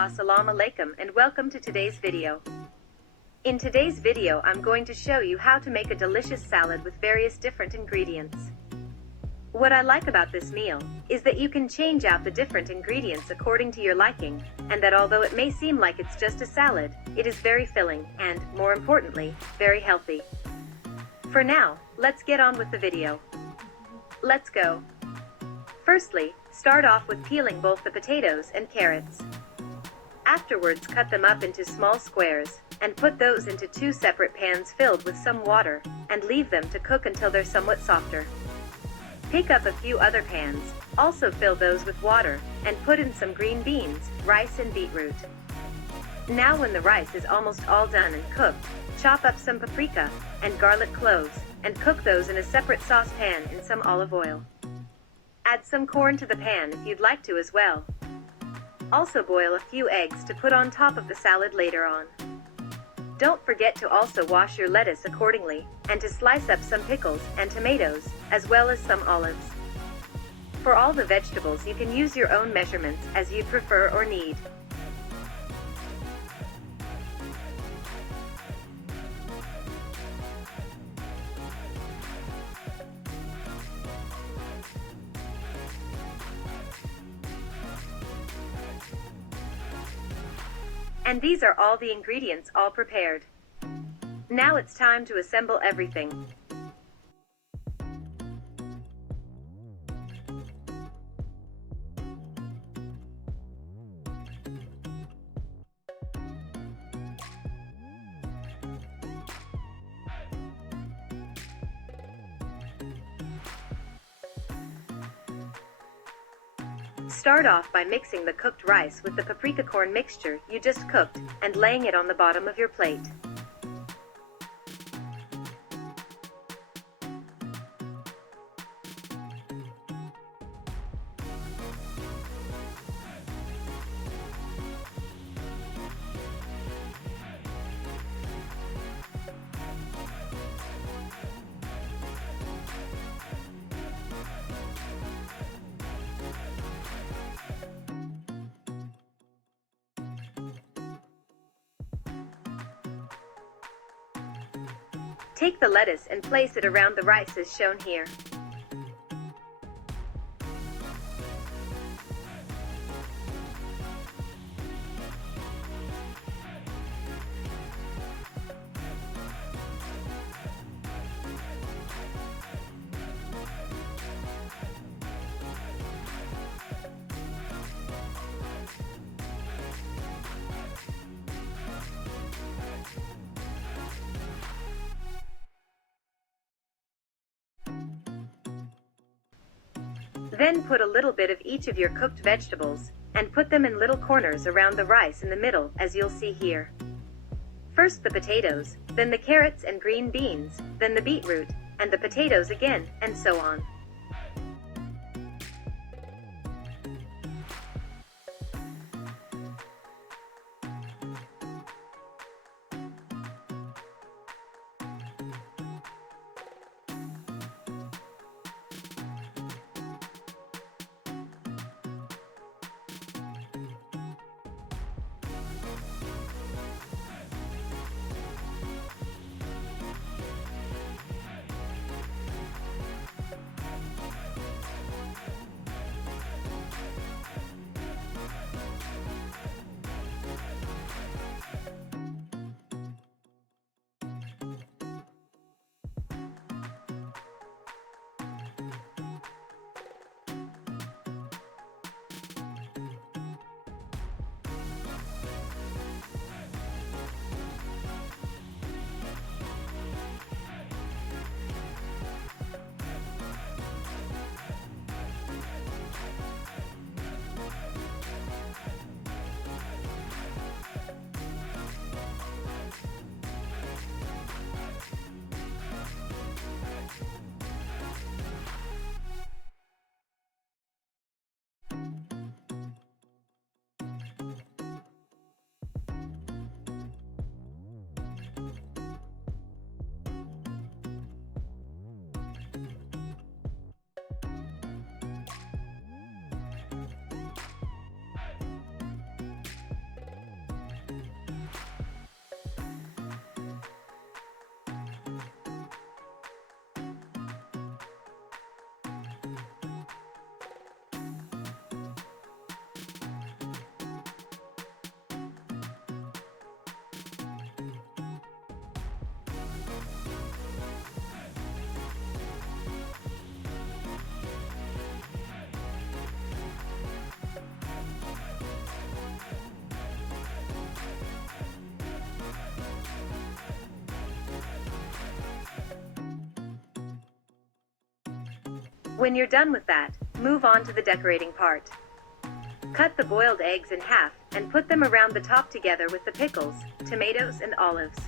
Assalamu alaikum and welcome to today's video. In today's video I'm going to show you how to make a delicious salad with various different ingredients. What I like about this meal is that you can change out the different ingredients according to your liking, and that although it may seem like it's just a salad, it is very filling and, more importantly, very healthy. For now, let's get on with the video. Let's go. Firstly, start off with peeling both the potatoes and carrots. Afterwards, cut them up into small squares, and put those into 2 separate pans filled with some water, and leave them to cook until they're somewhat softer. Pick up a few other pans, also fill those with water, and put in some green beans, rice and beetroot. Now when the rice is almost all done and cooked, chop up some paprika and garlic cloves, and cook those in a separate saucepan in some olive oil. Add some corn to the pan if you'd like to as well. Also boil a few eggs to put on top of the salad later on. Don't forget to also wash your lettuce accordingly, and to slice up some pickles and tomatoes, as well as some olives. For all the vegetables you can use your own measurements as you prefer or need. And these are all the ingredients all prepared. Now it's time to assemble everything. Start off by mixing the cooked rice with the paprika corn mixture you just cooked, and laying it on the bottom of your plate. Take the lettuce and place it around the rice as shown here. Then put a little bit of each of your cooked vegetables, and put them in little corners around the rice in the middle, as you'll see here. First the potatoes, then the carrots and green beans, then the beetroot, and the potatoes again, and so on. When you're done with that, move on to the decorating part. Cut the boiled eggs in half and put them around the top together with the pickles, tomatoes and olives.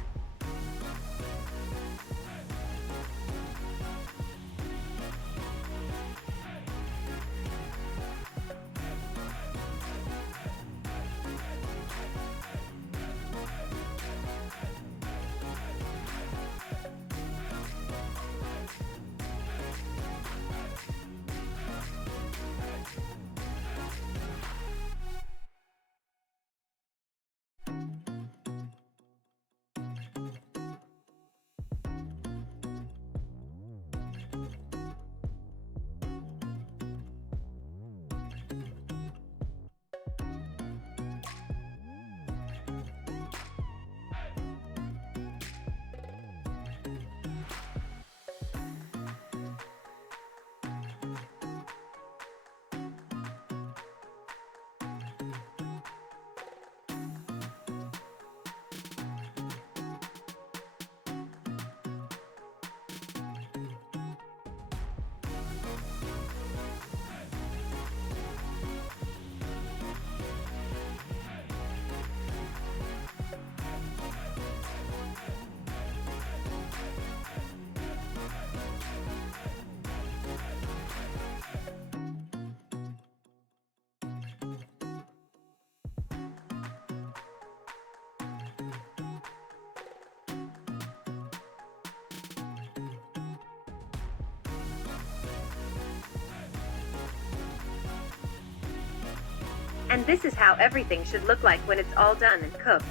And this is how everything should look like when it's all done and cooked.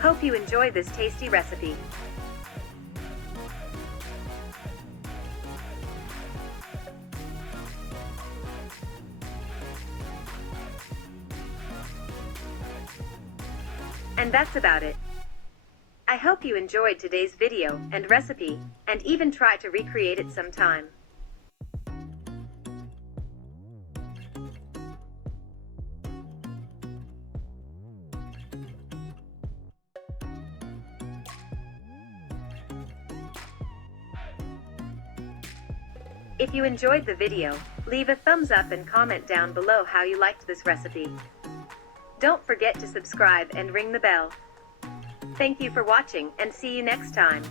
Hope you enjoy this tasty recipe. And that's about it. I hope you enjoyed today's video and recipe, and even try to recreate it sometime. If you enjoyed the video, leave a thumbs up and comment down below how you liked this recipe. Don't forget to subscribe and ring the bell. Thank you for watching and see you next time.